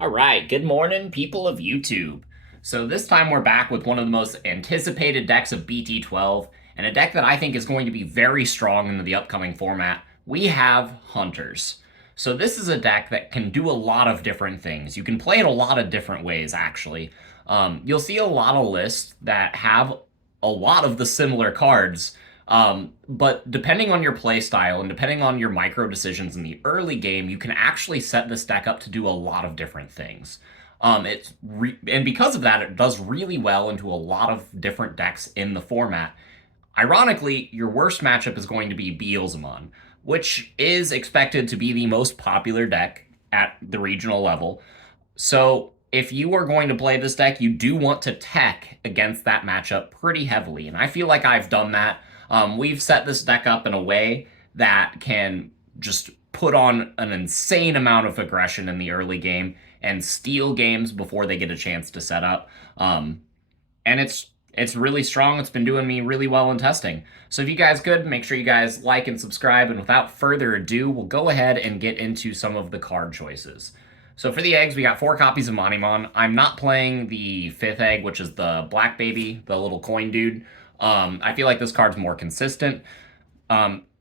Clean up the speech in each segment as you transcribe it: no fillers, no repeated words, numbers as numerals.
All right, good morning, people of YouTube. So this time we're back with one of the most anticipated decks of Bt12, and a deck that I think is going to be very strong in the upcoming format. We have Hunters. So this is a deck that can do a lot of different things. You can play it a lot of different ways, actually. You'll see a lot of lists that have a lot of the similar cards, but depending on your play style and depending on your micro decisions in the early game, you can actually set this deck up to do a lot of different things. And because of that, it does really well into a lot of different decks in the format. Ironically, your worst matchup is going to be Beelzemon, which is expected to be the most popular deck at the regional level. So if you are going to play this deck, you do want to tech against that matchup pretty heavily. And I feel like I've done that. We've set this deck up in a way that can just put on an insane amount of aggression in the early game and steal games before they get a chance to set up. And it's really strong. It's been doing me really well in testing. So if you guys could, make sure you guys like and subscribe. And without further ado, we'll go ahead and get into some of the card choices. So for the eggs, we got 4 copies of Monimon. I'm not playing the 5th egg, which is the black baby, the little coin dude. I feel like this card's more consistent.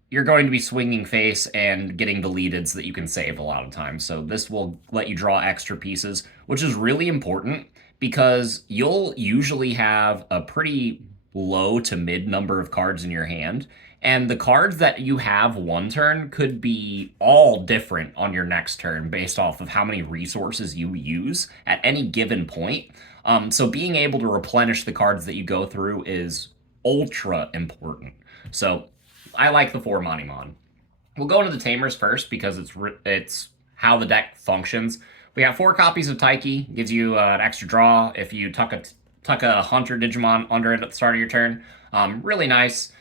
You're going to be swinging face and getting deleted so that you can save a lot of times. So this will let you draw extra pieces, which is really important because you'll usually have a pretty low to mid number of cards in your hand. And the cards that you have one turn could be all different on your next turn based off of how many resources you use at any given point. So being able to replenish the cards that you go through is ultra important. So I like the 4 Monimon. We'll go into the Tamers first because it's how the deck functions. We have 4 copies of Taiki, gives you an extra draw if you tuck a Hunter Digimon under it at the start of your turn. Really nice.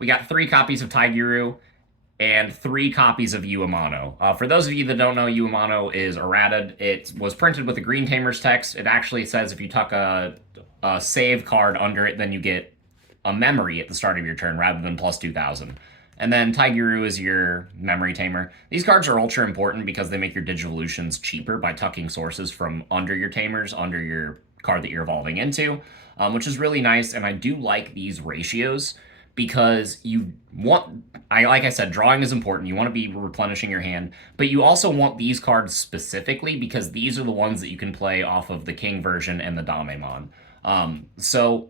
We got 3 copies of Taiguru and 3 copies of Uemano. For those of you that don't know, Uemano is errated. It was printed with a Green Tamers text. It actually says if you tuck a save card under it, then you get a memory at the start of your turn rather than plus 2,000. And then Taiguru is your memory tamer. These cards are ultra important because they make your Digivolutions cheaper by tucking sources from under your tamers, under your card that you're evolving into, which is really nice. And I do like these ratios because you want, like I said, drawing is important. You want to be replenishing your hand, but you also want these cards specifically because these are the ones that you can play off of the King version and the Damemon. So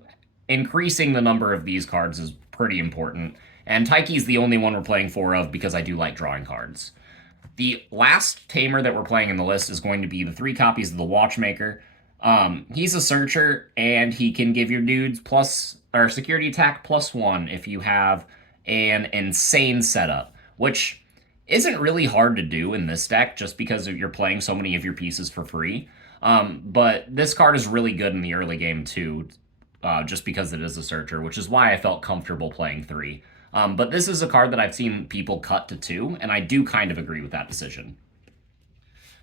increasing the number of these cards is pretty important. And Taiki's the only one we're playing 4 of because I do like drawing cards. The last tamer that we're playing in the list is going to be the 3 copies of the Watchmaker. He's a searcher, and he can give your dudes plus or security attack +1 if you have an insane setup, which isn't really hard to do in this deck just because you're playing so many of your pieces for free. But this card is really good in the early game too, just because it is a searcher, which is why I felt comfortable playing 3. But this is a card that I've seen people cut to 2, and I do kind of agree with that decision.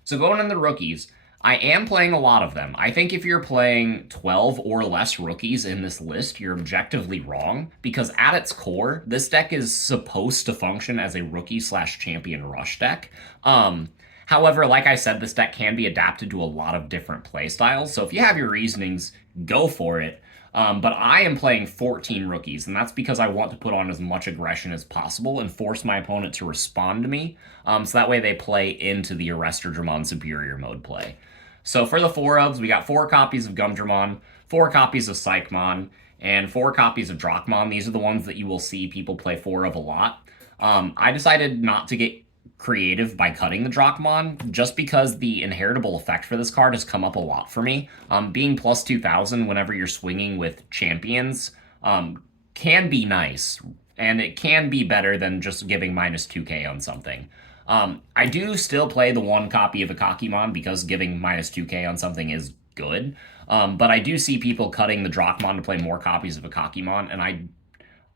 So going in the rookies, I am playing a lot of them. I think if you're playing 12 or less rookies in this list, you're objectively wrong, because at its core, this deck is supposed to function as a rookie/champion rush deck. However, like I said, this deck can be adapted to a lot of different playstyles, so if you have your reasonings, go for it. But I am playing 14 rookies, and that's because I want to put on as much aggression as possible and force my opponent to respond to me, so that way they play into the Arrestor Dramon Superior mode play. So for the 4 ofs, we got 4 copies of Gumdramon, 4 copies of Psychmon, and 4 copies of Drachmon. These are the ones that you will see people play 4 of a lot. I decided not to get creative by cutting the Drachmon, just because the inheritable effect for this card has come up a lot for me. Being plus 2,000 whenever you're swinging with champions can be nice, and it can be better than just giving minus 2k on something. I do still play the 1 copy of Akakimon because giving minus 2k on something is good, but I do see people cutting the Drachmon to play more copies of Akakimon, and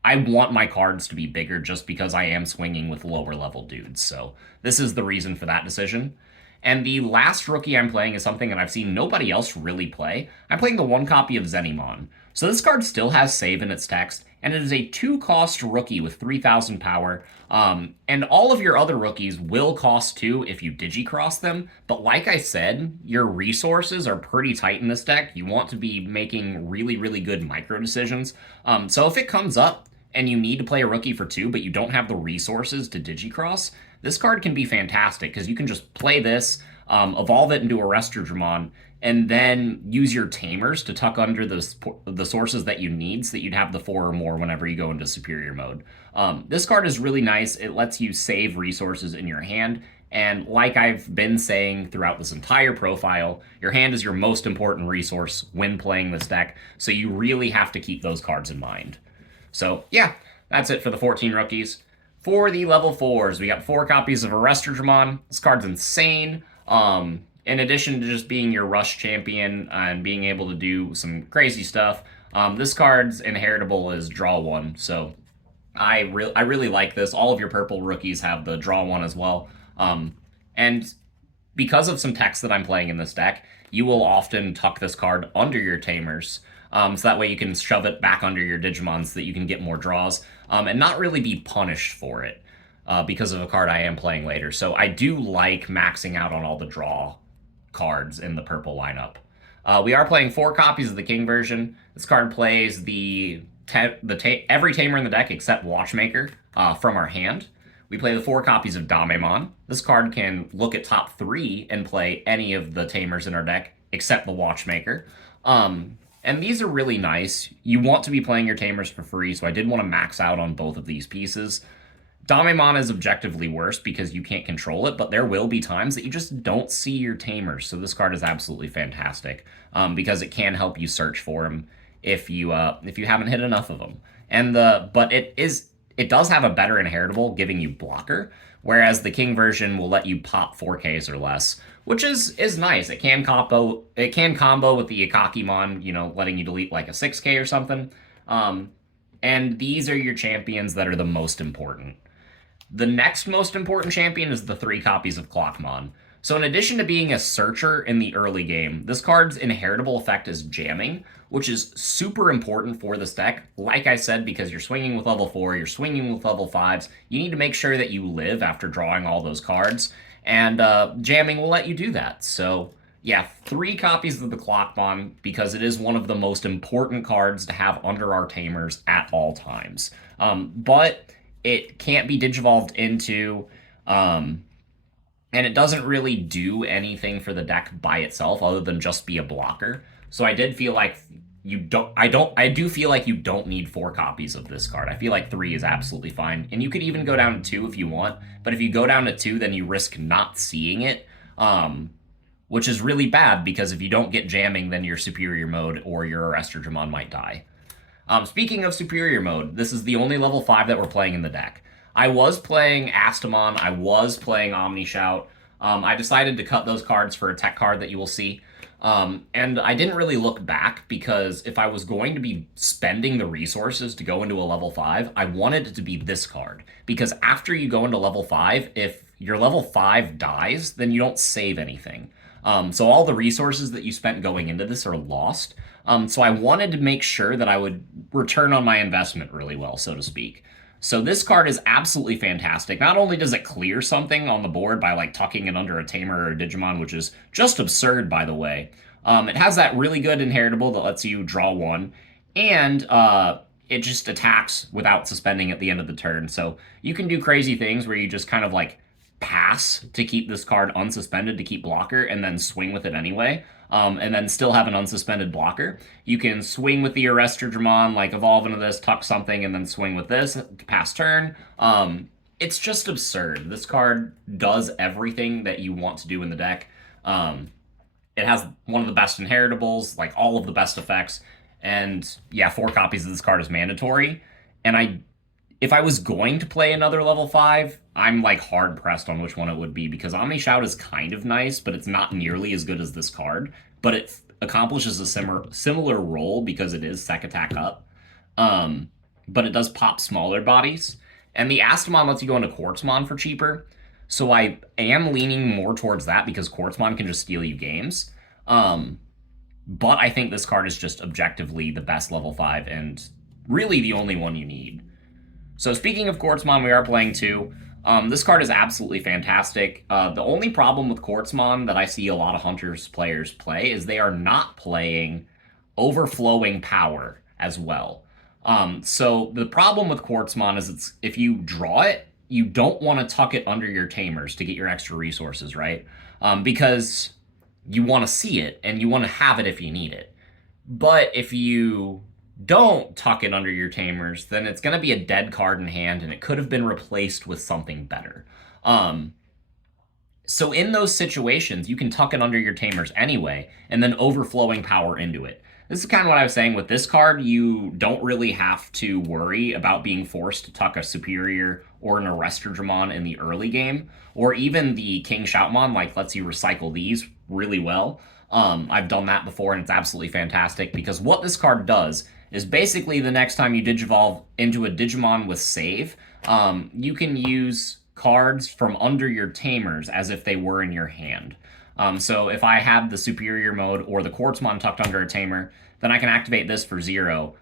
I want my cards to be bigger just because I am swinging with lower level dudes. So this is the reason for that decision. And the last rookie I'm playing is something that I've seen nobody else really play. I'm playing the one copy of Zenimon. So this card still has save in its text, and it is a 2-cost rookie with 3,000 power. And all of your other rookies will cost 2 if you digicross them. But like I said, your resources are pretty tight in this deck. You want to be making really, really good micro decisions. So if it comes up and you need to play a rookie for 2, but you don't have the resources to digicross, this card can be fantastic because you can just play this, evolve it into a Digimon, and then use your tamers to tuck under the sources that you need so that you'd have the 4 or more whenever you go into superior mode. This card is really nice. It lets you save resources in your hand, and like I've been saying throughout this entire profile, your hand is your most important resource when playing this deck, so you really have to keep those cards in mind. So yeah, that's it for the 14 rookies. For the level 4s, we got 4 copies of Digimon. This card's insane. In addition to just being your rush champion and being able to do some crazy stuff, this card's inheritable is draw 1. So I really like this. All of your purple rookies have the draw 1 as well. And because of some text that I'm playing in this deck, you will often tuck this card under your tamers. So that way you can shove it back under your Digimon so that you can get more draws and not really be punished for it because of a card I am playing later. So I do like maxing out on all the draw cards in the purple lineup. We are playing 4 copies of the King version. This card plays every tamer in the deck except Watchmaker from our hand. We play the 4 copies of Digimon. This card can look at top 3 and play any of the tamers in our deck except the Watchmaker. And these are really nice. You want to be playing your tamers for free, so I did want to max out on both of these pieces. Digimon is objectively worse because you can't control it, but there will be times that you just don't see your tamers, so this card is absolutely fantastic because it can help you search for them if you haven't hit enough of them. But it does have a better inheritable, giving you blocker, whereas the King version will let you pop 4Ks or less, which is nice. It can combo with the Akakimon, letting you delete like a 6K or something. And these are your champions that are the most important. The next most important champion is the 3 copies of Clockmon. So in addition to being a searcher in the early game, this card's inheritable effect is jamming, which is super important for this deck. Like I said, because you're swinging with level 4, you're swinging with level 5s, you need to make sure that you live after drawing all those cards, and jamming will let you do that. So yeah, 3 copies of the Clockmon because it is one of the most important cards to have under our tamers at all times. But it can't be digivolved into, and it doesn't really do anything for the deck by itself other than just be a blocker. So I did feel like I do feel like you don't need 4 copies of this card. I feel like 3 is absolutely fine. And you could even go down to 2 if you want, but if you go down to 2, then you risk not seeing it, which is really bad because if you don't get jamming, then your superior mode or your Digimon might die. Speaking of superior mode, this is the only level 5 that we're playing in the deck. I was playing Astamon, I was playing Omnishout. I decided to cut those cards for a tech card that you will see. And I didn't really look back because if I was going to be spending the resources to go into a level 5, I wanted it to be this card. Because after you go into level 5, if your level 5 dies, then you don't save anything. So all the resources that you spent going into this are lost. So I wanted to make sure that I would return on my investment really well, so to speak. So this card is absolutely fantastic. Not only does it clear something on the board by like tucking it under a Tamer or a Digimon, which is just absurd, by the way. It has that really good inheritable that lets you draw 1, and it just attacks without suspending at the end of the turn. So you can do crazy things where you just kind of like pass to keep this card unsuspended to keep blocker and then swing with it anyway. And then still have an unsuspended blocker. You can swing with the Digimon, like evolve into this, tuck something, and then swing with this, pass turn. It's just absurd. This card does everything that you want to do in the deck. It has one of the best inheritables, like all of the best effects. And yeah, 4 copies of this card is mandatory. And if I was going to play another level 5, I'm like hard pressed on which one it would be because Omnishout is kind of nice, but it's not nearly as good as this card. But it accomplishes a similar role because it is sec attack up. But it does pop smaller bodies. And the Astamon lets you go into Quartzmon for cheaper. So I am leaning more towards that because Quartzmon can just steal you games. Um, but I think this card is just objectively the best level 5 and really the only one you need. So speaking of Quartzmon, we are playing two. This card is absolutely fantastic. The only problem with Quartzmon that I see a lot of Hunters players play is they are not playing overflowing power as well. So the problem with Quartzmon is it's if you draw it, you don't want to tuck it under your tamers to get your extra resources, right? Because you want to see it and you want to have it if you need it. But if you don't tuck it under your tamers, then it's going to be a dead card in hand and it could have been replaced with something better. Um, so in those situations, you can tuck it under your tamers anyway, and then overflowing power into it. This is kind of what I was saying with this card. You don't really have to worry about being forced to tuck a Superior or an Arrestor Dramon in the early game, or even the King Shoutmon, like lets you recycle these really well. I've done that before, and it's absolutely fantastic because what this card does is basically the next time you Digivolve into a Digimon with save, you can use cards from under your tamers as if they were in your hand. So if I have the Superior mode or the Quartzmon tucked under a tamer, then I can activate this for 0,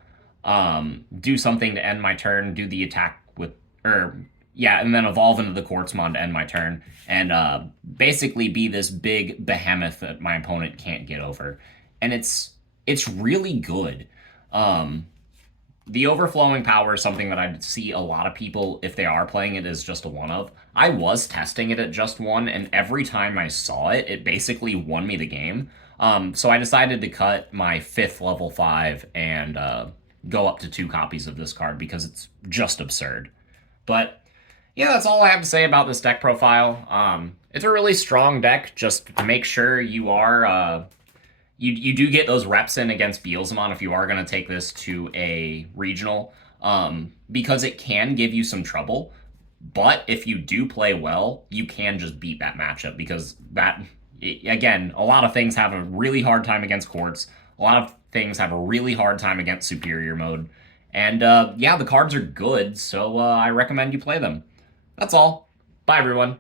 do something to end my turn, do the attack with, or yeah, and then evolve into the Quartzmon to end my turn, and basically be this big behemoth that my opponent can't get over. And it's really good. Um, the overflowing power is something that I see a lot of people, if they are playing it, as just a one of. I was testing it at just one, and every time I saw it, it basically won me the game. So I decided to cut my 5th level 5 and go up to 2 copies of this card because it's just absurd. But yeah, that's all I have to say about this deck profile. It's a really strong deck. Just to make sure you are you do get those reps in against Beelzemon if you are going to take this to a regional, because it can give you some trouble. But if you do play well, you can just beat that matchup because again, a lot of things have a really hard time against Quartz. A lot of things have a really hard time against Superior mode. And yeah, the cards are good, so I recommend you play them. That's all. Bye, everyone.